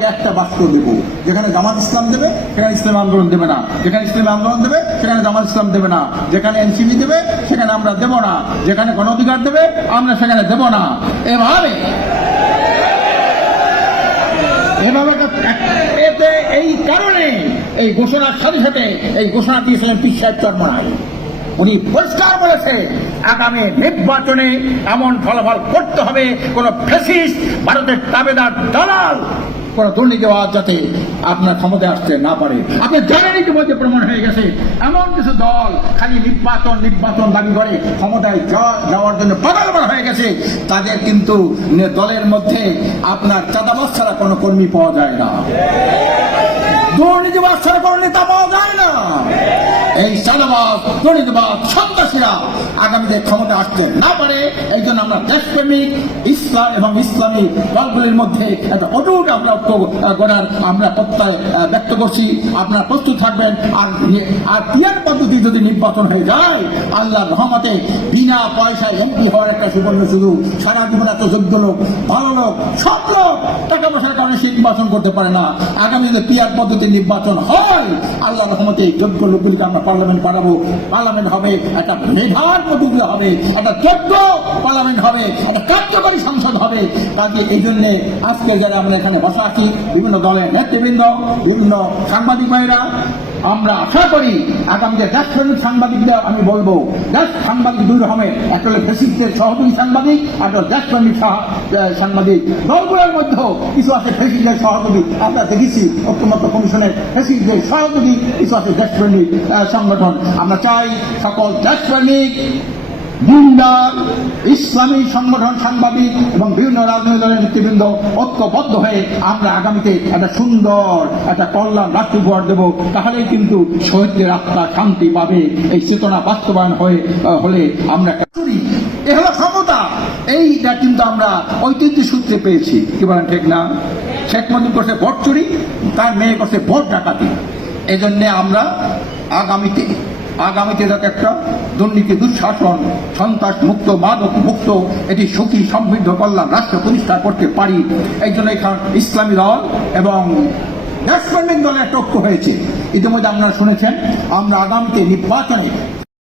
জায়গায় একটা বাক্য দেবো, যেখানে জামাত ইসলাম দেবে সেখানে ইসলামী আন্দোলন দেবে না, যেখানে ইসলামী আন্দোলন দেবে সেখানে জামাত ইসলাম দেবে না, যেখানে এনসিপি দেবে সেখানে আমরা দেব না, যেখানে গণ অধিকার দেবে আমরা সেখানে দেব না। এভাবে এতে এই কারণে এই ঘোষণার সাথে সাথে এই ঘোষণা দিয়েছিলেন পীর সাহেব চরমনাই। উনি পরিষ্কার বলেছে আগামী নির্বাচনে এমন ফলাফল করতে হবে কোন ফ্যাসিস্ট ভারতের তাবেদার দালাল কোন দুর্নীতিবাজ যাতে আপনার ক্ষমতায় আসতে না পারে। আপনি জানেন ইতিমধ্যে প্রমাণ হয়ে গেছে এমন কিছু দল খালি নির্বাচন দাবি করে ক্ষমতায় যাওয়ার জন্য পাগল করা হয়ে গেছে। তাদের কিন্তু দলের মধ্যে আপনার চাঁদাবাজ ছাড়া কোনো কর্মী পাওয়া যায় না, দুর্নীতিবাজ ছাড়া কোনো নেতা পাওয়া যায় না। এই চাঁদাবাজ দুর্নীতিবাজ সন্ত্রাসীরা আগামীতে ক্ষমতা আসতে না পারে। এই জন্য আমরা দেশপ্রেমিক ইসলাম এবং ইসলামী দলগুলির মধ্যে একটা অটুট আমরা করার আমরা প্রত্যয় ব্যক্ত করছি। আপনারা প্রস্তুত থাকবেন। আর পিয়ার পদ্ধতি যদি নির্বাচন হয়ে যায় আল্লাহর রহমতে বিনা পয়সায় এমপি হওয়ার একটা সুবর্ণ সুযোগ। সারা জীবন এত যোগ্য লোক, ভালো লোক, সব লোক টাকা পয়সার কারণে সে নির্বাচন করতে পারে না। আগামী যদি পিয়ার পদ্ধতি নির্বাচন হয় আল্লাহর রহমতে যোগ্য লোকগুলিকে আমরা পার্লামেন্ট পাঠাবো। পার্লামেন্ট হবে একটা মেধার পদ্ধতি হবে, একটা যোগ্য পার্লামেন্ট হবে, একটা কার্যকরী সংসদ হবে। কাজে এই জন্য আজকে যারা আমরা এখানে বসা আছি বিভিন্ন দলের নেতৃবৃন্দ, বিভিন্ন সাংবাদিক ভাইরা, আমরা আশা করি আগামীতে দেশপ্রেমিক সাংবাদিকদের আমি বলবো দেশ সাংবাদিক দুই রকমের, একটা হলো ফেসিস্টের সহযোগী সাংবাদিক, আর দেশপ্রেমিক সাংবাদিক। দলগুলোর মধ্যেও কিছু আছে ফেসিস্টের সহযোগী, আমরা দেখেছি ঐক্যমত্য কমিশনের ফেসিস্টের সহযোগী, কিছু আছে দেশপ্রেমিক সংগঠন। আমরা চাই সকল দেশপ্রেমিক দিনদার ইসলামী সংগঠন, সাংবাদিক এবং বিভিন্ন রাজনৈতিক দলের নেতৃবৃন্দ ঐক্যবদ্ধ হয়ে আমরা আগামীতে একটা সুন্দর একটা কল্যাণ রাষ্ট্র উপহার দেব। তাহলেই কিন্তু শহীদদের আত্মা শান্তি পাবে। এই চেতনা বাস্তবায়ন হলে আমরা এ হলো ক্ষমতা। এইটা কিন্তু আমরা ঐতিহ্য সূত্রে পেয়েছি, কি বলেন ঠিক না? শেখ মুজিব করছে ভোট চুরি, তার মেয়ে করছে ভোট ডাকাতি। এজন্য আমরা আগামীতে যাতে একটা দুর্নীতি, দুঃশাসন, সন্ত্রাস মুক্ত, মাদক মুক্ত এটি সুখী সমৃদ্ধ কল্যাণ রাষ্ট্র প্রতিষ্ঠা করতে পারি। এই জন্য এখানে ইসলামী দল এবং দেশপ্রেমিক দলের একটা ঐক্য হয়েছে। ইতিমধ্যে আপনারা শুনেছেন আমরা আগামীতে নির্বাচনে